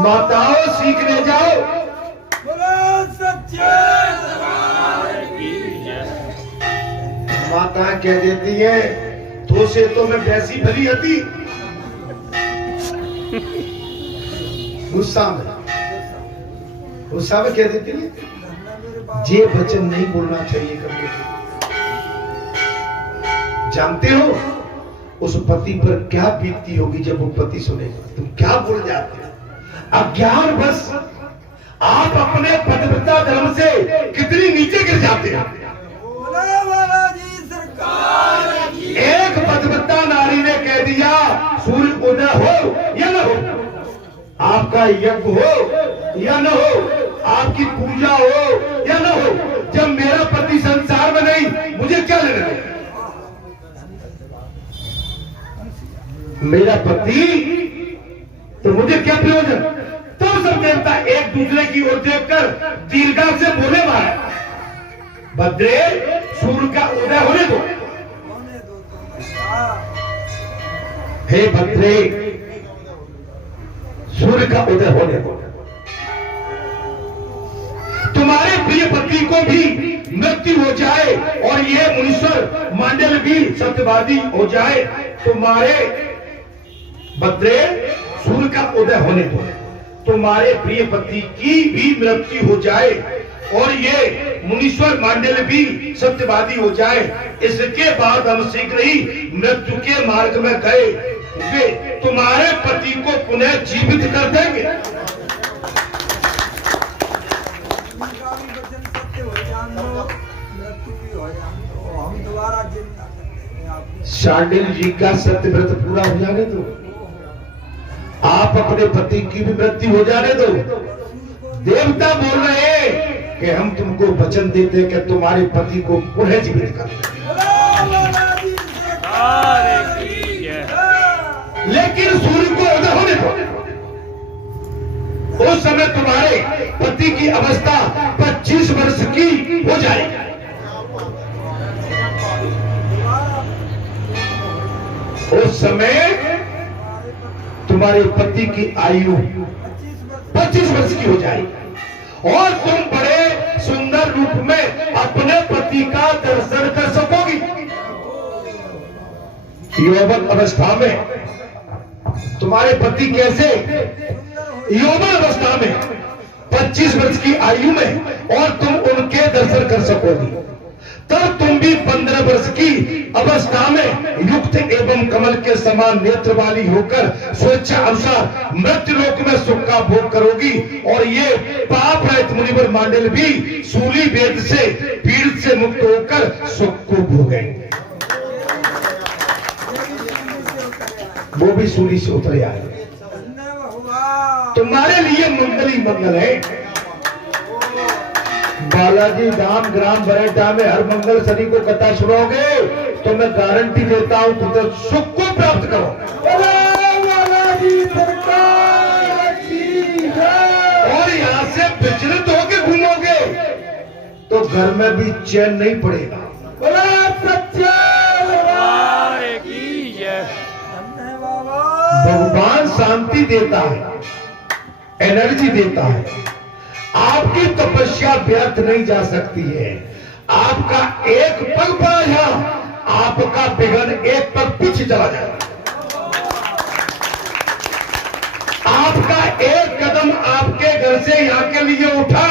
माताओं सीखने जाओ। माता कह देती है तो से तो मैं वैसी भली हती। गुस्सा में कह देती है ये वचन नहीं बोलना चाहिए कभी। जानते हो उस पति पर क्या बीतती होगी जब वो पति सुनेगा तुम क्या बोल जाते हो। अज्ञान बस आप अपने पतिव्रता धर्म से कितनी नीचे गिर जाते हो। एक पतिव्रता नारी ने कह दिया सूर्य उदय हो या न हो, आपका यज्ञ हो या न हो, आपकी पूजा हो या न हो, जब मेरा पति संसार में नहीं मुझे क्या लेना है। मेरा पति तो मुझे क्या प्रयोजन। तो सब देवता एक दूसरे की ओर देखकर दीर्घा से बोले भाई भद्रे सूर्य का उदय होने दो। हे भद्रे सूर्य का उदय होने दो। तुम्हारे प्रिय पति को भी मृत्यु हो जाए और ये मुनीश्वर मांडल भी सत्यवादी हो जाए। तुम्हारे भद्रे सूर्य का उदय होने दो। तुम्हारे प्रिय पति की भी मृत्यु हो जाए और ये मुनीश्वर मांडल भी सत्यवादी हो जाए। इसके बाद हम शीघ्र ही मृत्यु के मार्ग में गए वे तुम्हारे पति को पुनः जीवित कर देंगे। शांडिल जी का सत्यव्रत पूरा हो जाने दो। आप अपने पति की भी मृत्यु हो जाने दो। देवता बोल रहे हैं कि हम तुमको वचन देते हैं कि तुम्हारे पति को पुनः जीवित कर देंगे। लेकिन सूर्य को उदय होने दो। उस समय तुम्हारे पति की अवस्था 25 वर्ष की हो जाएगी। उस समय तुम्हारे पति की आयु 25 वर्ष की हो जाएगी और तुम बड़े सुंदर रूप में अपने पति का दर्शन कर सकोगी। यौवन अवस्था में तुम्हारे पति कैसे यौवन अवस्था में 25 वर्ष की आयु में और तुम उनके दर्शन कर सकोगी। तब तुम भी 15 वर्ष की अवस्था में युक्त एवं कमल के समान नेत्र वाली होकर स्वेच्छा अनुसार मृत्यु लोक में सुख का भोग करोगी। और ये पाप रहित मुनिवर मांडल भी सूली वेद से पीड़ित से मुक्त होकर सुख को भोगेंगे। वो भी सूली से उतर आए। तुम्हारे लिए मंगल ही मंगल है। बालाजी धाम ग्राम बरेटा में हर मंगल शनि को कथा सुनोगे तो मैं गारंटी देता हूं तुम तो सुख को प्राप्त करो। और यहां से विचलित होकर घूमोगे तो घर में भी चैन नहीं पड़ेगा। भगवान शांति देता है, एनर्जी देता है। आपकी तपस्या व्यर्थ नहीं जा सकती है। आपका एक पग पड़ा यहां आपका विघ्न एक पग पीछे चला जाएगा। आपका एक कदम आपके घर से यहां के लिए उठा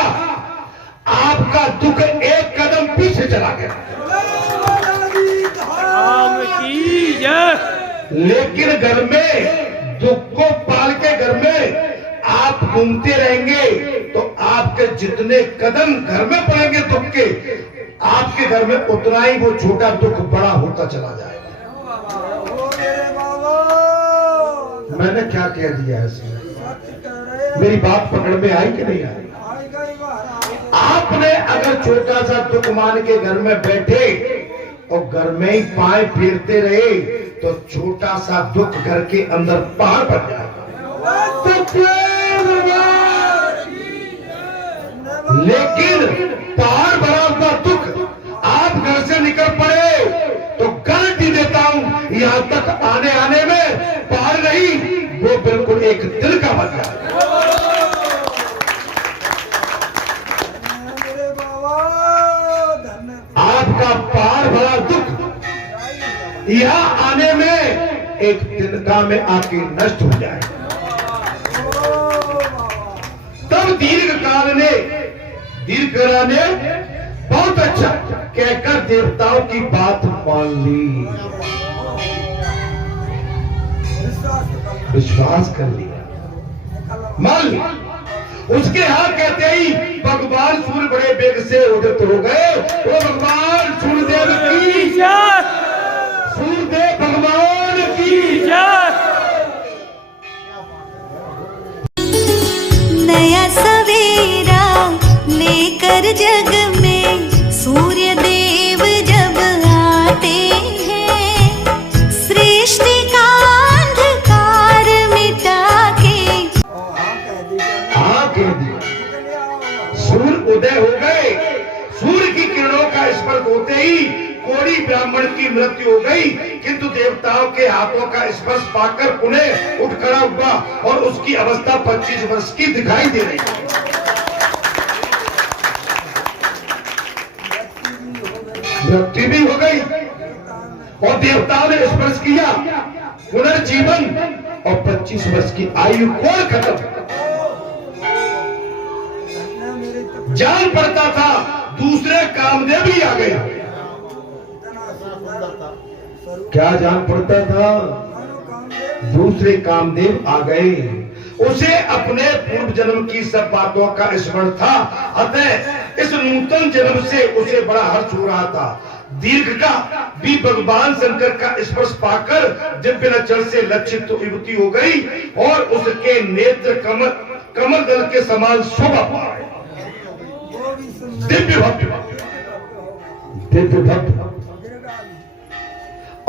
आपका दुख एक कदम पीछे चला गया। लेकिन घर में दुख को पाल के घर में आप घूमते रहेंगे तो आपके जितने कदम घर में पड़ेंगे दुख के आपके घर में उतना ही वो छोटा दुख बड़ा होता चला जाएगा। मैंने क्या कह दिया इसमें? मेरी बात पकड़ में आई कि नहीं आई? आपने अगर छोटा सा दुख मान के घर में बैठे और घर में ही पाए फेरते रहे तो छोटा सा दुख घर के अंदर पहाड़ बन जाएगा। लेकिन पहाड़ भरा हुआ दुख आप घर से निकल पड़े तो गारंटी देता हूं यहां तक आने में पहाड़ नहीं वो बिल्कुल एक दिल का बन जाए। यहाँ आने में एक तिनका में आके नष्ट हो जाए। तब दीर्घकाल ने बहुत अच्छा कहकर देवताओं की बात मान ली, विश्वास कर लिया, मान लिया। उसके यहां कहते ही भगवान सूर्य बड़े वेग से उदित हो गए। वो भगवान सूर्यदेव की जय, सूर्यदेव भगवान की जय। नया सवेरा लेकर जग में सूर्य देव जब आते हैं, सृष्टि का अंधकार मिटा के सूर्य उदय हो गए। सूर्य की किरणों का स्पर्श होते ही कोड़ी ब्राह्मण की मृत्यु हो गई, किंतु देवताओं के हाथों का स्पर्श पाकर पुनः उठ खड़ा हुआ और उसकी अवस्था 25 वर्ष की दिखाई दे रही है। मृत्यु भी हो गई और देवताओं ने स्पर्श किया, पुनर्जीवन और 25 वर्ष की आयु कौन खत्म। जान पड़ता था दूसरे कामदेव ही आ गए। क्या जान पड़ता था? दूसरे कामदेव आ गए। उसे अपने पूर्व जन्म की सब बातों का स्मरण था, अतः इस नूतन जन्म से उसे बड़ा हर्ष हो रहा था। दीर्घ का भी भगवान शंकर का स्पर्श पाकर दिव्य लक्षण से लक्षित तो युवती हो गई और उसके नेत्र कमल दल के समान शोभा पा रहे। दिव्य भक्त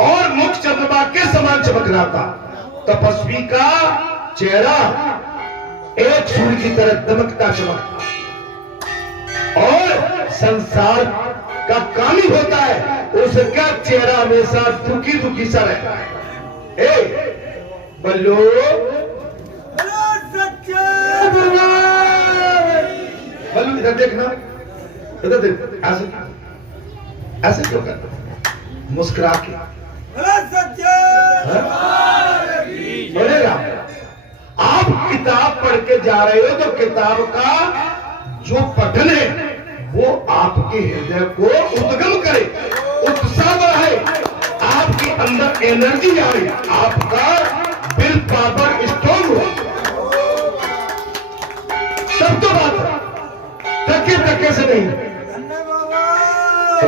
और मुख चंद्रमा के समान चमक रहा था। तपस्वी का चेहरा एक सूर्य की तरह दमकता चमकता और संसार का कामी होता है, उसका चेहरा हमेशा दुखी दुखी सा रहता है। बल्लो बल्लू इधर देखना, इधर देख, ऐसे ऐसे क्यों करते? मुस्कुरा के बोलेगा। आप किताब पढ़ के जा रहे हो तो किताब का जो पठन है वो आपके हृदय को उद्गम करे, उत्साह बढ़ाए, आपके अंदर एनर्जी आए, आपका विल पावर स्ट्रॉन्ग हो, तब तो बात है। तके तके से नहीं,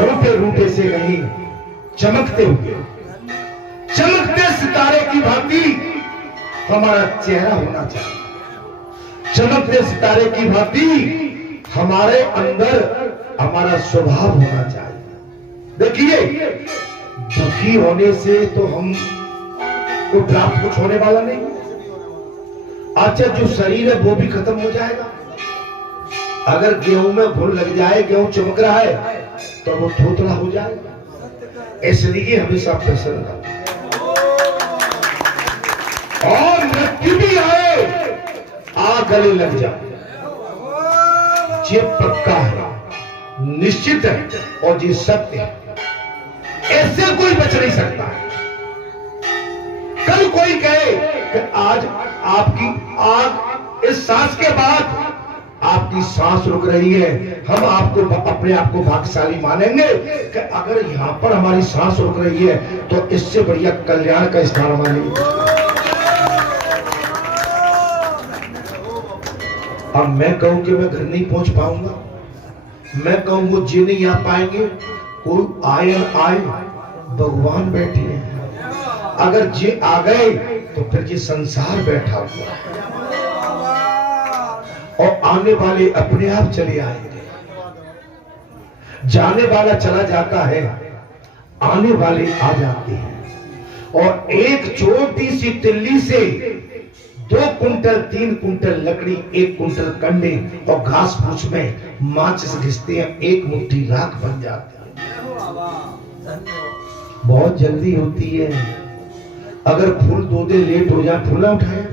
रूठे रूठे से नहीं, चमकते हुए, चमकते सितारे की भांति हमारा चेहरा होना चाहिए। चमकते सितारे की भांति हमारे अंदर हमारा स्वभाव होना चाहिए। देखिए, दुखी होने से तो हम को प्राप्त कुछ होने वाला नहीं। अच्छा, जो शरीर है वो भी खत्म हो जाएगा। अगर गेहूं में घुन लग जाए, गेहूं चमक रहा है तो वो थोथड़ा हो जाएगा। इसलिए हमेशा प्रसन्न रहो और मृत्यु भी आए, गले लग जाए, ये पक्का है, निश्चित है और ये सत्य है। ऐसे कोई बच नहीं सकता है। कल कोई कहे कि आज आपकी इस सांस के बाद आपकी सांस रुक रही है, हम आपको अपने आप को भाग्यशाली मानेंगे कि अगर यहां पर हमारी सांस रुक रही है तो इससे बढ़िया कल्याण का स्थान मानेंगे। अब मैं कहूं कि मैं घर नहीं पहुंच पाऊंगा, मैं कहूं वो जी नहीं आ पाएंगे, कोई आए न आए, भगवान बैठे हैं। अगर जे आ गए तो फिर ये संसार बैठा हुआ है और आने वाले अपने आप चले आएंगे। जाने वाला चला जाता है, आने वाले आ जाते हैं। और एक छोटी सी तिल्ली से 2 कुंटल 3 कुंटल लकड़ी, 1 कुंटल कंडे और घास फूस में माचिस घिसते हैं, एक मुट्ठी राख बन जाती है। बहुत जल्दी होती है। अगर फूल 2 दिन लेट हो जाए, फूल ना उठाए,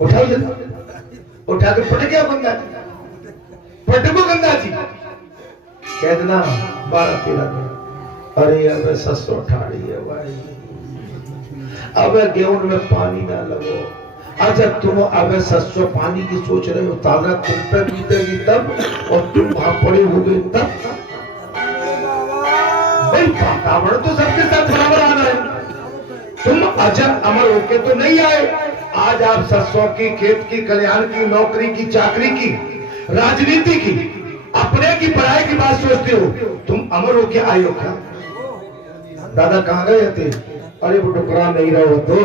उठाओ जल्दी, उठा के पट गया गंगा जी, पटको गंगा जी, कह देना 12-13 दिन, अरे अब ससो ठाड़ी है भाई, अब गेहूं में पानी ना लगो। अच्छा तुम अब ससो पानी की सोच रहे हो, ताजा तुम पे बीतेगी तब और तुम वहां पड़े हो गए तब। भाई वातावरण तो सबके साथ बराबर आना है। तुम अजर अमर होके तो नहीं आए। आज आप सरसों की, खेत की, कल्याण की, नौकरी की, चाकरी की, राजनीति की, अपने की पढ़ाई की बात सोचते हो। तुम अमर होके आए हो क्या? दादा कहाँ गए थे? अरे वो टुकड़ा नहीं रहो तो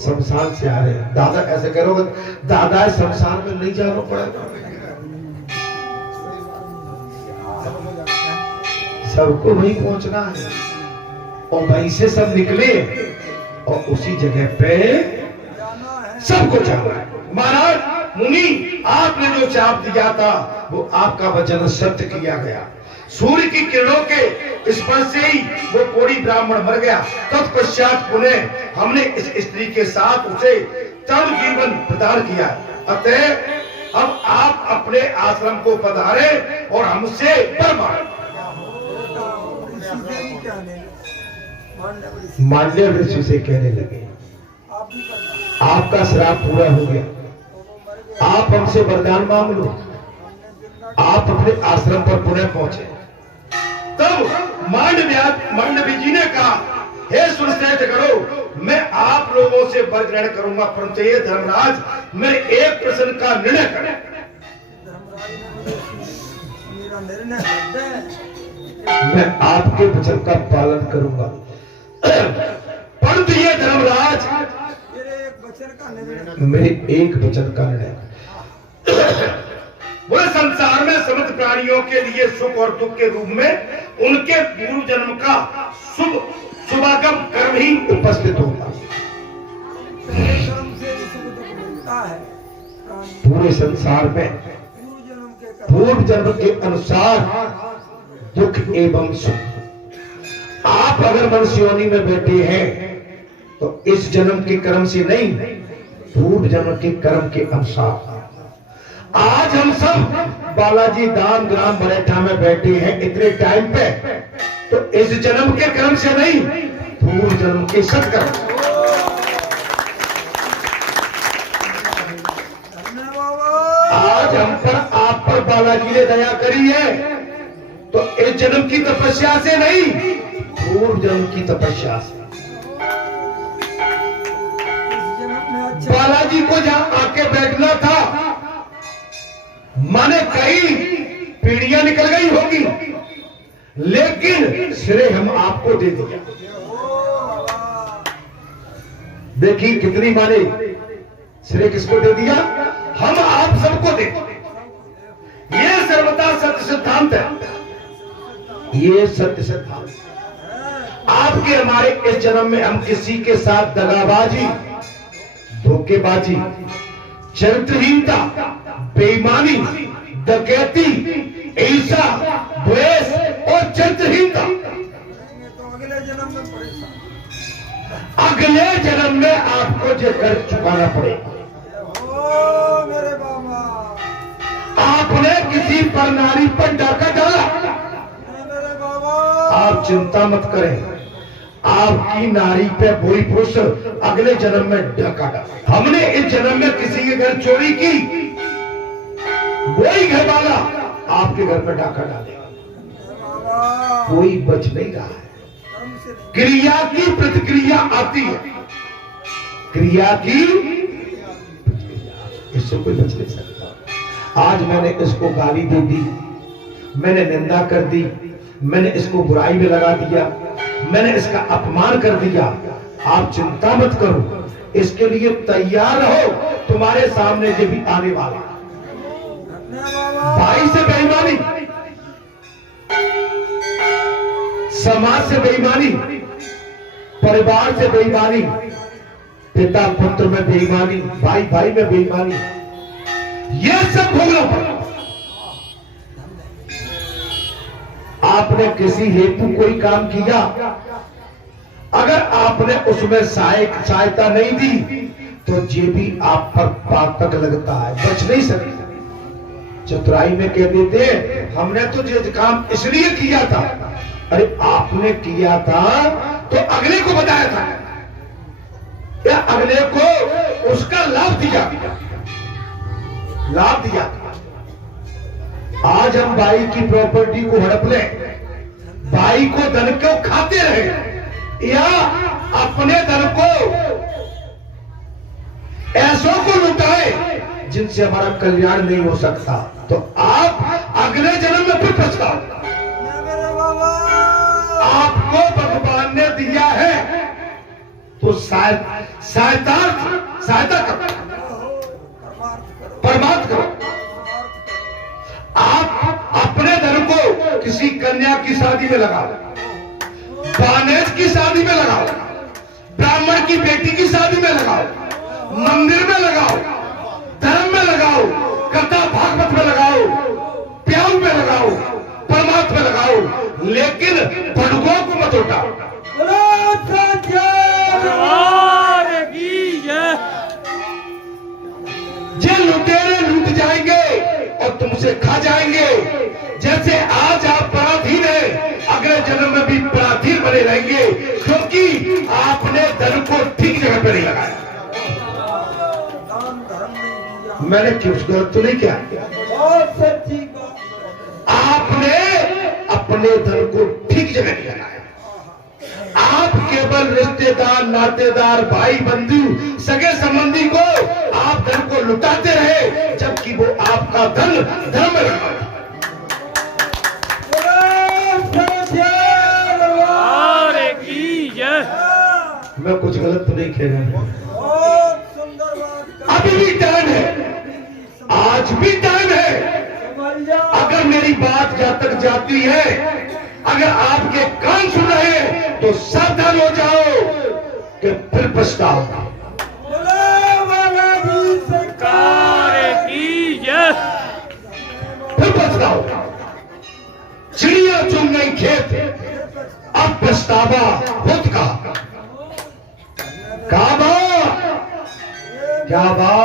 शमशान से आ रहे हैं। दादा ऐसे करोगे, दादा शमशान में नहीं जाना पड़ेगा। सबको वहीं पहुंचना है और वहीं से सब निकले और उसी जगह पे सबको जाना है। महाराज मुनि, आपने जो चाप दिया था वो आपका वचन सत्य किया गया। सूर्य की किरणों के स्पर्श से ही वो कोढ़ी ब्राह्मण मर गया। तत्पश्चात पुनः हमने इस स्त्री के साथ उसे तब जीवन प्रदान किया। अतः अब आप अपने आश्रम को पधारे और हमसे वर मांगे। मांडव्य ऋषि से कहने लगे, आपका श्राप पूरा हो गया, आप हमसे वरदान मांग लो। आप अपने आश्रम पर पुनः पहुंचे। तब मांडवी जी ने कहा, हे सुरश्रेष्ठ करो, मैं आप लोगों से वर ग्रहण करूंगा, परंतु ये धर्मराज मेरे एक प्रश्न का निर्णय करें। मैं आपके वचन का पालन करूंगा, परंतु ये धर्मराज मेरे एक वचन का निर्णय। वो संसार में समस्त प्राणियों के लिए सुख और दुख के रूप में उनके पूर्व जन्म का शुभागम कर्म ही उपस्थित होता है। पूरे संसार में पूर्व जन्म के अनुसार दुख एवं सुख। आप अगर मनुष्य योनि में बैठे हैं तो इस जन्म के कर्म से नहीं, पूर्व जन्म के कर्म के अनुसार। आज हम सब बालाजी धाम ग्राम मरेठा में बैठे हैं इतने टाइम पे, तो इस जन्म के कर्म से नहीं, पूर्व जन्म के सत्कर्म। आज हम पर, आप पर बालाजी ने दया करी है, तो इस जन्म की तपस्या से नहीं, पूर्व जन्म की तपस्या से। बालाजी को जहां आके बैठना था, माने कई पीढ़ियां निकल गई होगी, लेकिन श्रेय हम आपको दे दिया। देखिए कितनी माने श्रेय किसको दे दिया? हम आप सबको दे। ये सर्वथा सत्य सिद्धांत है, ये सत्य सिद्धांत। आपके हमारे इस जन्म में हम किसी के साथ दगाबाजी, धोखेबाजी, चरित्रहीनता, बेईमानी, डकैती, ईर्ष्या, द्वेष और चरित्रहीनता, अगले जन्म में आपको जो कर चुकाना पड़ेगा। आपने किसी पर नारी पर डाका डाला, आप चिंता मत करें, आपकी नारी पे वही पुरुष अगले जन्म में डाका डाला। हमने इस जन्म में किसी के घर चोरी की, वही घर वाला आपके घर में डाका डालेगा। कोई बच नहीं रहा है। क्रिया की प्रतिक्रिया आती है, क्रिया की प्रतिक्रिया, इससे कोई बच नहीं सकता। आज मैंने इसको गाली दे दी, मैंने निंदा कर दी, मैंने इसको बुराई में लगा दिया, मैंने इसका अपमान कर दिया। आप चिंता मत करो, इसके लिए तैयार रहो। तुम्हारे सामने जो भी आने वाला, भाई से बेईमानी, समाज से बेईमानी, परिवार से बेईमानी, पिता पुत्र में बेईमानी, भाई भाई में बेईमानी, ये सब भोगना पड़ा। आपने किसी हेतु कोई काम किया, अगर आपने उसमें सहायता नहीं दी तो ये भी आप पर पातक लगता है, बच नहीं सकता। चतुराई में कह देते हमने तो ये काम इसलिए किया था, अरे आपने किया था तो अगले को बताया था या अगले को उसका लाभ दिया? लाभ दिया। आज हम भाई की प्रॉपर्टी को हड़प लें, भाई को धन को खाते रहे या अपने धन को ऐसों को लुटाए जिनसे हमारा कल्याण नहीं हो सकता, तो आप अगले जन्म में फिर पछताओ। आपको भगवान ने दिया है तो सहायता करो, परमार्थ करो। आप अपने धन को किसी कन्या की शादी में लगाओ, बानेज की शादी में लगाओ, ब्राह्मण की बेटी की शादी में लगाओ, मंदिर में लगाओ, धर्म में लगाओ, कथा भागवत में लगाओ, प्याऊ में लगाओ, परमात्मा में लगाओ, लेकिन बड़ुओं को मत उठाओ। ये लुटेरे लूट जाएंगे और तुमसे खा जाएंगे। जैसे आज आप पराधीन हैं, अगले जन्म में भी पराधीन बने रहेंगे, क्योंकि आपने धन को ठीक जगह पर नहीं लगाया। मैंने क्यों गलत तो नहीं किया? आपने अपने धन को ठीक जगह नहीं लगाया। आप केवल रिश्तेदार, नातेदार, भाई बंधु, सगे संबंधी को आप धन को लुटाते रहे, जबकि वो आपका धन धर्म में लगा। मैं कुछ गलत तो नहीं कह रहा। अभी भी टाइम है, आज भी टाइम है। अगर मेरी बात जहां तक जाती है, अगर आपके कान सुन रहे हैं, तो सावधान हो जाओ कि फिर पछताओ। फिर पछताओ। चिड़िया चुन गई खेत, अब पछतावा खुद का। क्या बात,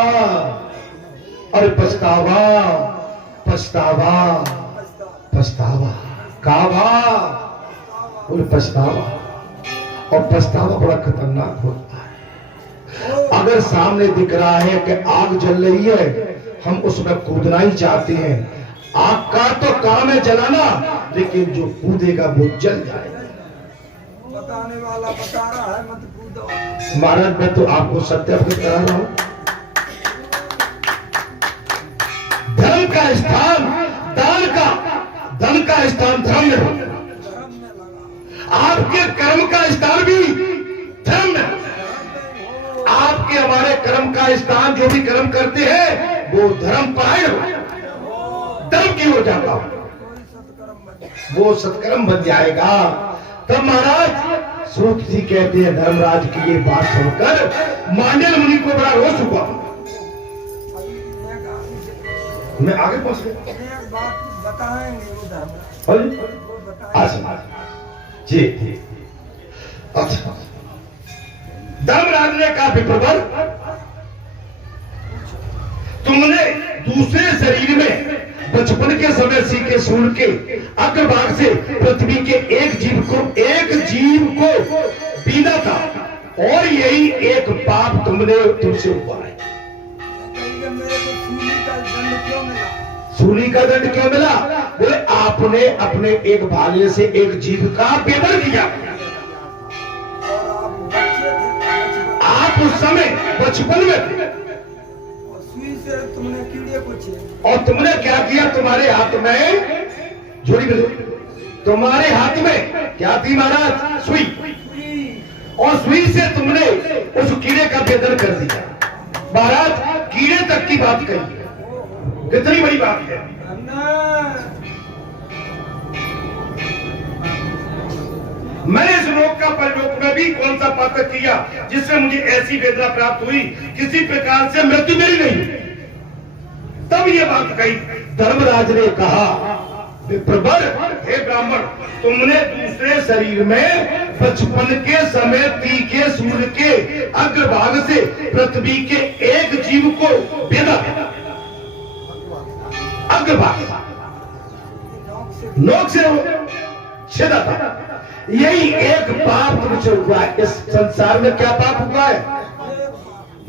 और पछतावा पछतावा पछतावा, काबा और पछतावा। और पछतावा बड़ा खतरनाक होता है। अगर सामने दिख रहा है कि आग जल रही है, हम उसमें कूदना ही चाहते हैं। आग का तो काम है जलाना, लेकिन जो कूदेगा वो जल जाएगा। बताने वाला बता रहा है मत कूदो। महाराज मैं तो आपको सत्य अवगत करा रहा हूं। धर्म का स्थान धन का स्थान धर्म में हो। आपके कर्म का स्थान भी धर्म में। आपके हमारे कर्म का स्थान, जो भी कर्म करते हैं वो धर्म परायण हो, धर्म की ओर जाता हो, वो सत्कर्म बन जाएगा। तब महाराज सूत जी कहते हैं, धर्मराज की ये बात सुनकर मांडल मुनि को बड़ा रोष हुआ। मैं आगे पहुंच गया। बताएंगे वो धर्मराज जी। अच्छा, धर्मराज ने कहा, विप्रवर तुमने दूसरे शरीर में बचपन के समय सीखे सूर्य के अग्रभाग से पृथ्वी के एक जीव को बीना था, और यही एक पाप तुमसे हुआ है। सूली का दंड क्यों मिला? बोले आपने अपने एक भाले से एक जीव का बेदर किया। आप उस समय बचपन में थे, सुई से तुमने कीड़े को छेड़ा। और तुमने क्या किया? तुम्हारे हाथ में जोड़ी मिली, तुम्हारे हाथ में क्या थी महाराज? सुई। और सुई से तुमने उस कीड़े का बेदर कर दिया। महाराज कीड़े तक की बात कही, कितनी बड़ी बात है। मैंने इस रोग का प्रयोग में भी कौन सा पात्र किया जिससे मुझे ऐसी वेदना प्राप्त हुई, किसी प्रकार से मृत्यु मेरी नहीं। तब ये बात कही। धर्मराज ने कहा, विप्रवर हे ब्राह्मण, तुमने दूसरे शरीर में बचपन के समय तीखे सूर्य के अग्रभाग से पृथ्वी के एक जीव को बेधा। अग्रभाग नोक से छेदा था। यही एक पाप तुमसे हुआ है। इस संसार में क्या पाप हुआ है?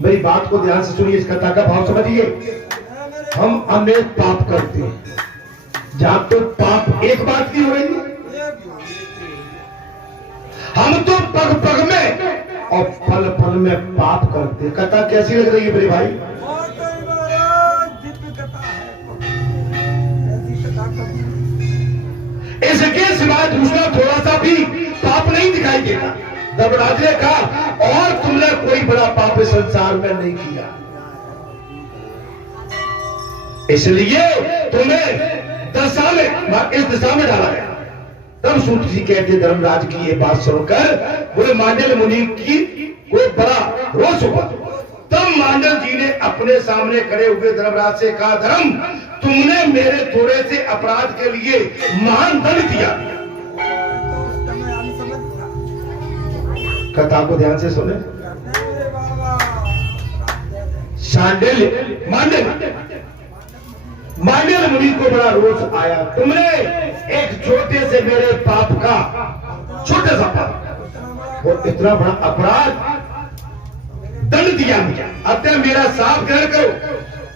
मेरी बात को ध्यान से सुनिए, इस कथा का भाव समझिए। हम अनेक पाप करते हैं। जहां तो पाप एक बात की हो रही है, हम तो पग पग में और पल पल में पाप करते हैं। कथा कैसी लग रही है मेरे भाई? इसके सिवाय दूसरा थोड़ा सा भी पाप नहीं दिखाई देता। धर्मराज ने कहा और तुमने कोई बड़ा पाप इस संसार में नहीं किया, इसलिए तुम्हें दशा में इस दिशा में डाला गया। तब सूत जी कहते धर्मराज की ये बात सुनकर बोले मांडल मुनि की कोई बड़ा रोष हुआ। तब मांडल जी ने अपने सामने खड़े हुए धर्मराज से कहा, धर्म तुमने मेरे थोड़े से अपराध के लिए महान दंड दिया। कथा को ध्यान से सुने। मांडल मुनि को बड़ा रोष आया, तुमने एक छोटे से मेरे पाप का, छोटा सा पाप वो इतना बड़ा अपराध दंड दिया मुझे। अतः मेरा साफ ग्रहण करो।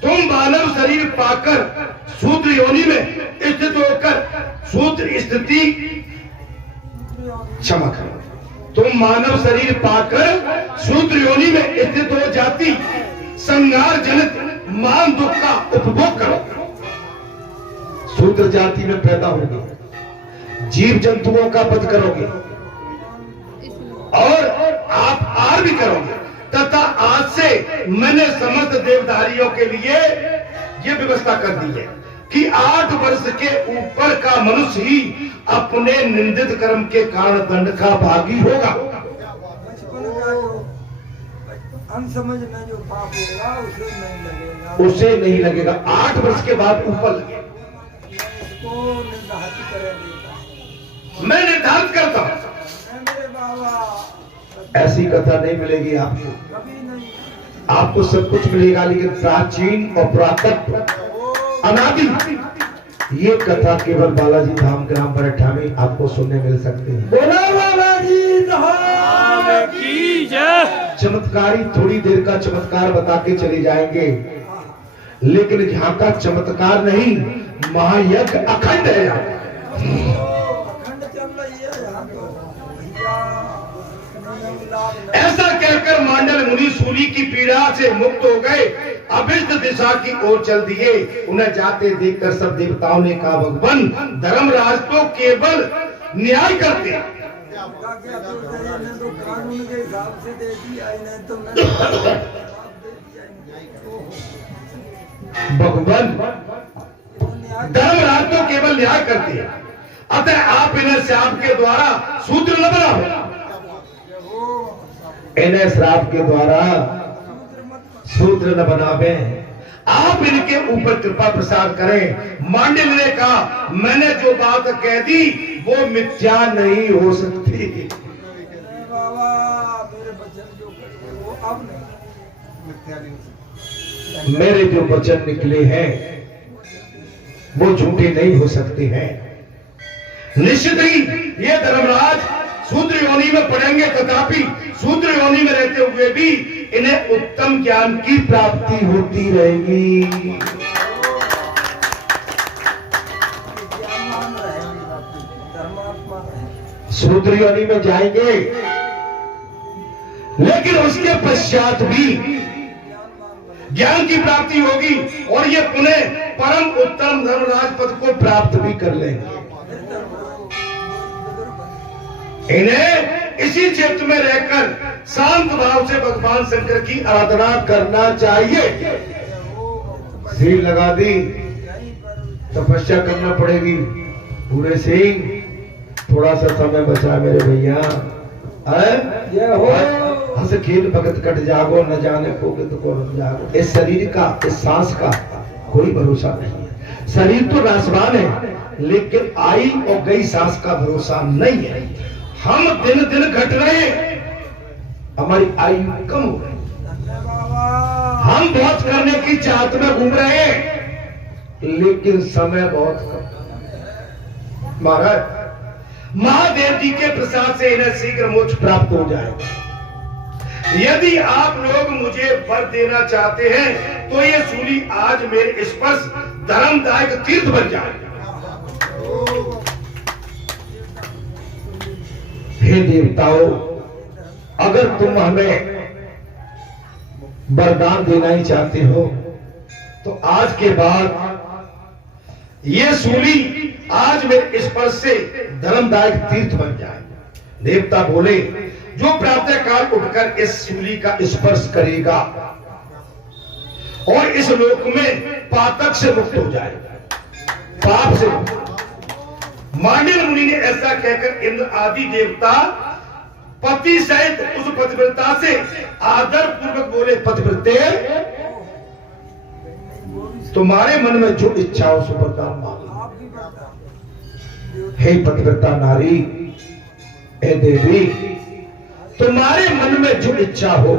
तुम मानव शरीर पाकर शूद्र योनि में स्थित होकर शूद्र स्थिति, क्षमा करो, तुम मानव शरीर पाकर शूद्र योनि में स्थित हो जाती संहार जनित मान दुख का उपभोग करो। शूद्र जाति में पैदा होगे, जीव जंतुओं का वध करोगे और आप आर भी करोगे। तथा आज से मैंने समस्त देवधारियों के लिए यह व्यवस्था कर दी है कि 8 वर्ष के ऊपर का मनुष्य ही अपने निंदित कर्म के कारण दंड का भागी होगा। अनसमझ में जो पाप होगा उसे नहीं लगेगा 8 वर्ष के बाद ऊपर लगेगा। मैं निर्धारित करता हूं, मेरे बाबा ऐसी कथा नहीं मिलेगी आपको। कभी नहीं। आपको सब कुछ मिलेगा, लेकिन प्राचीन और पुरातन अनादि ये कथा केवल बालाजी धाम ग्राम बरठा में आपको सुनने मिल सकते हैं। बोला बालाजी धाम की जय। चमत्कारी थोड़ी देर का चमत्कार बता के चले जाएंगे, लेकिन यहाँ का चमत्कार नहीं, महायज्ञ अखंड है। अखंड चल रही है यहाँ तो। ऐसा कहकर मांडल मुनि सूली की पीड़ा से मुक्त हो गए, अभिष्ट दिशा की ओर चल दिए। उन्हें जाते देखकर सब देवताओं ने कहा, भगवान धर्मराज तो केवल न्याय करते हैं। तो कानून के हिसाब से दे दिया, नहीं तो मैं भगवान धर्मराज तो केवल न्याय करते हैं, अतः आप इन्हें श्राप के द्वारा शूद्र न बनाओ। इन्हें श्राप के द्वारा शूद्र न बनावे, आप इनके ऊपर कृपा प्रसाद करें। मांडल ने कहा, मैंने जो बात कह दी वो मिथ्या नहीं हो सकती। बाबा मेरे वचन जो कहे वो अब नहीं मिथ्या नहीं हो सकती। मेरे जो वचन निकले हैं वो झूठे नहीं हो सकते हैं। निश्चित ही ये धर्मराज शूद्र योनि में पड़ेंगे, तथापि शूद्र योनि में रहते हुए भी इन्हें उत्तम ज्ञान की प्राप्ति होती रहेगी। शूद्र योनि में जाएंगे, लेकिन उसके पश्चात भी ज्ञान की प्राप्ति होगी और ये पुनः परम उत्तम धर्मराज पद को प्राप्त भी कर लेंगे। इन्हें इसी क्षेत्र में रहकर शांत भाव से भगवान शंकर की आराधना करना चाहिए। सिर लगा दी, तपस्या करना पड़ेगी। पूरे सिंह थोड़ा सा समय बचा मेरे भैया। हंस खेल भगत कट जागो, न जाने कोगे तो कौन जागो। इस शरीर का, इस सांस का कोई भरोसा नहीं है। शरीर तो नाशवान है, लेकिन आई और गई सांस का भरोसा नहीं है। हम दिन दिन घट रहे हैं, हमारी आयु कम हो रही, हम बहुत करने की चाहत में घूम रहे हैं, लेकिन समय बहुत कम। महाराज महादेव जी के प्रसाद से इन्हें शीघ्र मोक्ष प्राप्त हो जाएगा। यदि आप लोग मुझे वर देना चाहते हैं तो ये सूली आज मेरे स्पर्श धर्मदायक तीर्थ बन जाएगा। हे देवताओं, अगर तुम हमें वरदान देना ही चाहते हो तो आज के बाद ये सूली आज मेरे स्पर्श से धर्मदायक तीर्थ बन जाएगा। देवता बोले, जो प्रातः काल उठकर इस सूली का स्पर्श करेगा और इस लोक में पातक से मुक्त हो जाएगा, पाप से मुक्त। मांडल्य मुनि ने ऐसा कहकर इंद्र आदि देवता पति सहित उस पतिव्रता से आदर पूर्वक बोले, पतिव्रते तुम्हारे मन में जो इच्छा हो सो वरदान मांगो। हे पतिव्रता नारी, हे देवी, तुम्हारे मन में जो इच्छा हो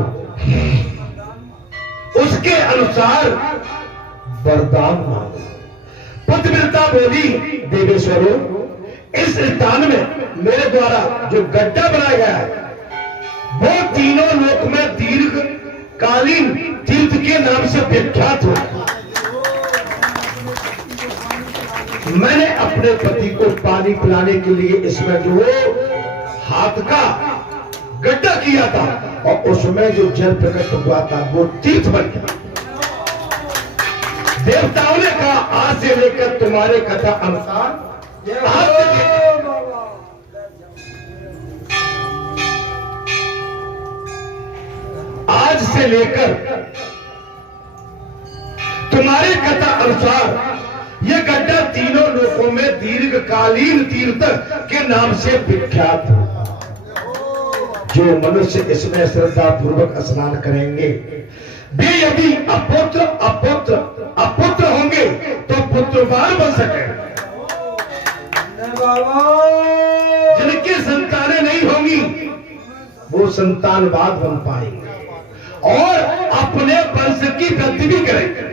उसके अनुसार वरदान मांगो। पतिव्रता बोली, देवेश्वरों, इस स्थान में मेरे द्वारा जो गड्ढा बनाया गया है वो तीनों लोक में दीर्घकालीन तीर्थ के नाम से विख्यात हो। मैंने अपने पति को पानी पिलाने के लिए इसमें जो हाथ का गड्ढा किया था और उसमें जो जल प्रकट हुआ था वो तीर्थ बन गया। देवताओं ने कहा, आज से लेकर तुम्हारे कथा अनुसार आज से लेकर तुम्हारे कथा अनुसार यह गड्ढा तीनों लोकों में दीर्घकालीन तीर्थ के नाम से विख्यात है। जो मनुष्य इसमें श्रद्धा पूर्वक स्नान करेंगे वे यदि अपुत्र होंगे तो पुत्रवान बन सकेंगे। जिनकी संतानें नहीं होंगी वो संतानवाद बन पाएंगे और अपने वंश की वृद्धि भी करेंगे।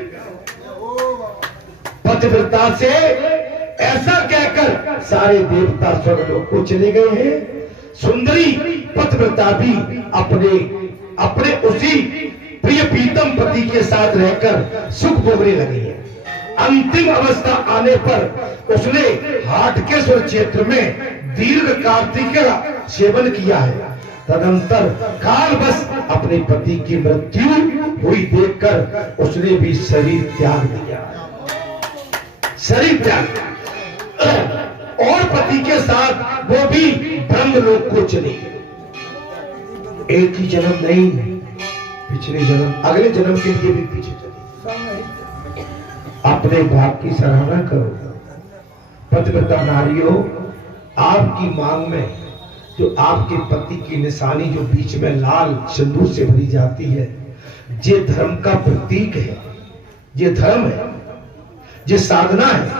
पतिव्रता से ऐसा कहकर सारे देवता स्वर्गलोक को चले गए हैं। सुंदरी पतिव्रता भी अपने उसी प्रिय प्रीतम पति के साथ रहकर सुख भोगने लगी है। अंतिम अवस्था आने पर उसने हाटकेश्वर क्षेत्र में दीर्घ कार्तिक का सेवन किया है। तदंतर काल बस अपने पति की मृत्यु हुई देखकर उसने भी शरीर त्याग दिया, शरीर त्याग और पति के साथ वो भी ब्रह्मलोक को चली। एक ही जन्म नहीं, पिछले जन्म अगले जन्म के लिए भी पीछे चली। अपने भाग की सराहना करो। पतिव्रता नारियों, आपकी मांग में जो आपके पति की निशानी जो बीच में लाल सिंदूर से भरी जाती है, ये धर्म का प्रतीक है, ये धर्म है, ये साधना है,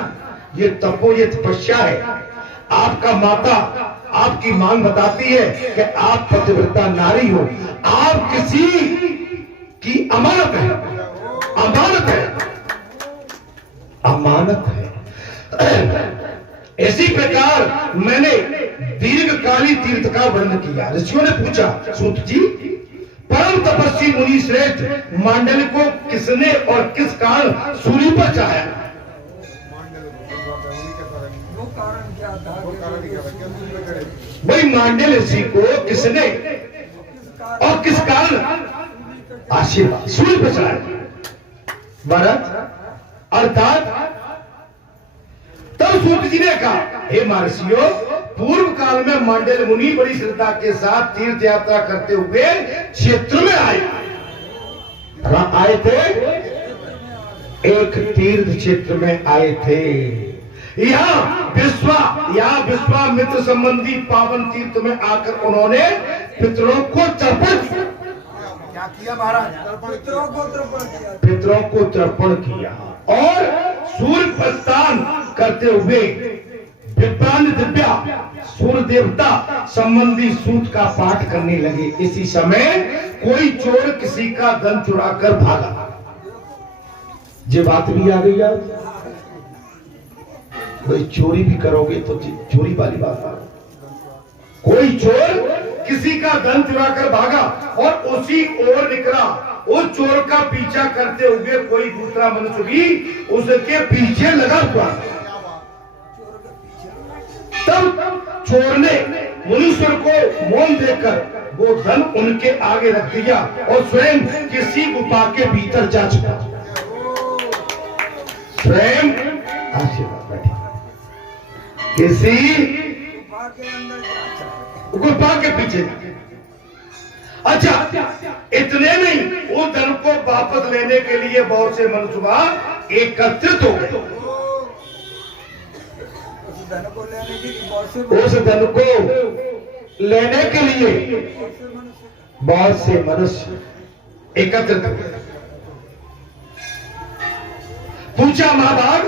ये तपो, ये तपस्या है। आपका माता आपकी मांग बताती है कि आप पतिव्रता नारी हो, आप किसी की अमानत है, अमानत है, अमानत है। इसी प्रकार मैंने दीर्घकाली तीर्थ का वर्णन किया। ऋषियों ने पूछा, सूत जी, परम तपस्वी मुनि श्रेष्ठ मांडल्य को किसने और किस कारण सूली पर चाहा? वही मांडल्य ऋषि को किसने और किस कारण आशीर्वाद सूली पर चढ़ाया? भरत अर्थात तब सूत जी ने कहा, हे महर्षियों, पूर्व काल में मांडल्य मुनि बड़ी श्रद्धा के साथ तीर्थ यात्रा करते हुए क्षेत्र में आए थे। एक तीर्थ क्षेत्र में आए थे। यहाँ विश्वामित्र संबंधी पावन तीर्थ में आकर उन्होंने पितरों को तर्पण किया। क्या किया महाराज? पितरों को तर्पण किया और सूर्य प्रस्थान करते हुए विप्रान दिव्या सूर्य देवता संबंधी सूत का पाठ करने लगे। इसी समय कोई चोर किसी का धन चुराकर भागा। ये बात भी आ गई आज। भाई चोरी भी करोगे तो चोरी वाली बात आ। कोई चोर किसी का धन चुरा कर भागा और उसी ओर निकला, उस चोर का पीछा करते हुए कोई दूसरा मनुष्य भी उसके पीछे लगा हुआ। तब चोर ने मुनीश्वर को मौन देकर वो धन उनके आगे रख दिया और स्वयं किसी गुफा के भीतर जा चुका। स्वयं आशीर्वाद बैठे किसी गुफा के पीछे। अच्छा, इतने नहीं, वो धन को वापस लेने के लिए बहुत से मनुष्य एकत्रित हो गए। उस धन को लेने के लिए बहुत से मनुष्य एकत्रित हो गए। पूछा महाभाग,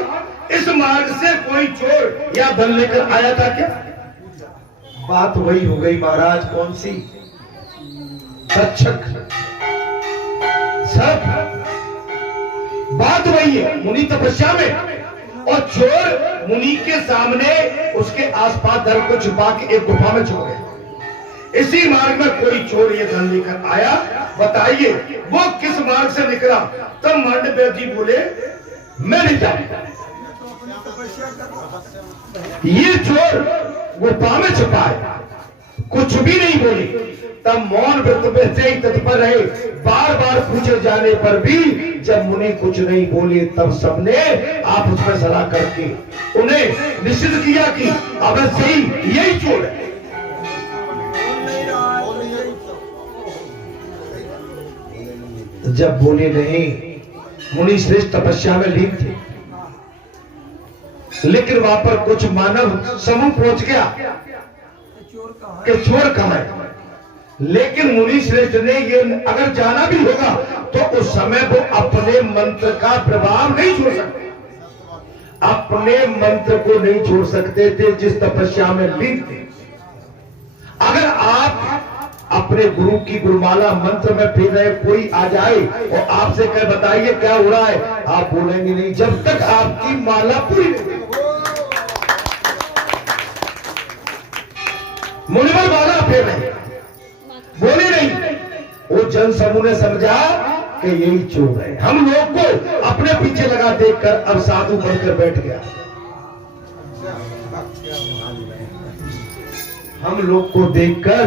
इस मार्ग से कोई चोर या धन लेकर आया था क्या? बात वही हो गई महाराज। कौन सी? तक्षक। सब बात वही है। मुनि तपस्या में और चोर मुनि के सामने उसके आसपास धन को छुपा के एक गुफा में छुप गए। इसी मार्ग में कोई चोर ये धन लेकर आया, बताइए वो किस मार्ग से निकला? तब मांडव्य जी बोले, मैं नहीं जानता। ये चोर गुफा में छुपा है, कुछ भी नहीं बोले। तब मौन व्रत में से ही तत्पर रहे। बार बार पूछे जाने पर भी जब मुनि कुछ नहीं बोले, तब सबने आपस में सलाह करके उन्हें निश्चित किया कि अवश्य ही यही चोर है। जब बोले नहीं, मुनि श्रेष्ठ तपस्या में लीन थे, लेकिन वहां पर कुछ मानव समूह पहुंच गया कि चोर कहां है। लेकिन मुनि श्रेष्ठ ने ये अगर जाना भी होगा तो उस समय वो अपने मंत्र का प्रभाव नहीं छोड़ सकते, अपने मंत्र को नहीं छोड़ सकते थे जिस तपस्या में लीन थे। अगर आप अपने गुरु की गुरुमाला मंत्र में फिर रहे, कोई आ जाए और आपसे कहे बताइए क्या हो रहा है, आप बोलेंगे नहीं जब तक आपकी माला पूरी नहीं। मुनिवर माला फिर रहे, बोले नहीं। वो जन समूह ने समझा कि यही चोर है। हम लोग को अपने पीछे लगा देखकर अब साधु बनकर बैठ गया। हम लोग को देखकर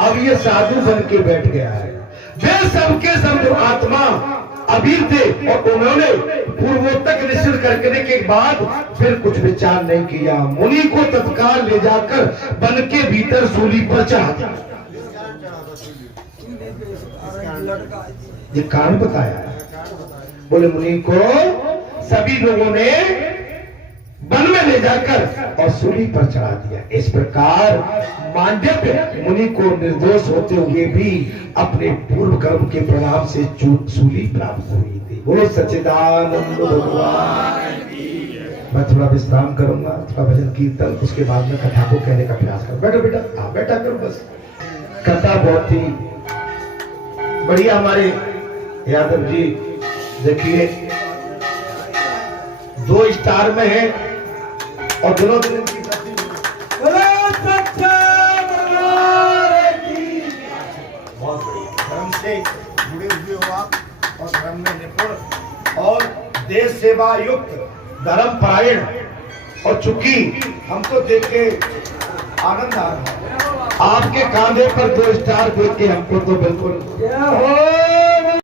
अब ये साधु बन के बैठ गया है। वे सबके सब जो आत्मा अबीर थे और उन्होंने पूर्वोत्तक निश्चित करने के बाद फिर कुछ विचार नहीं किया। मुनि को तत्काल ले जाकर वन के भीतर सूली पर चढ़ा दिया। ये कारण बताया। बोले मुनि को सभी लोगों ने वन में ले जाकर और सूली पर चढ़ा दिया। इस प्रकार मांडव्य मुनि को निर्दोष होते हुए भी अपने पूर्व कर्म के परिणाम से सूली प्राप्त हुई थी। बोलो सच्चिदानंद भगवान की। मैं थोड़ा विश्राम करूंगा, थोड़ा भजन कीर्तन, उसके बाद में कथा को कहने का प्रयास करूं। बैठो बेटा, आप बैठा करो बस। कथा बहुत ही बढ़िया हमारे यादव जी देखिए 2 स्टार में है और दोनों दिन की बहुत बढ़िया। धर्म से जुड़े हुए हो आप और धर्म में निपुण और देश सेवा युक्त धर्म परायण। और चूंकि हमको देख के आनंद आ रहा है, आपके कांधे पर 2 स्टार देख के हमको तो बिल्कुल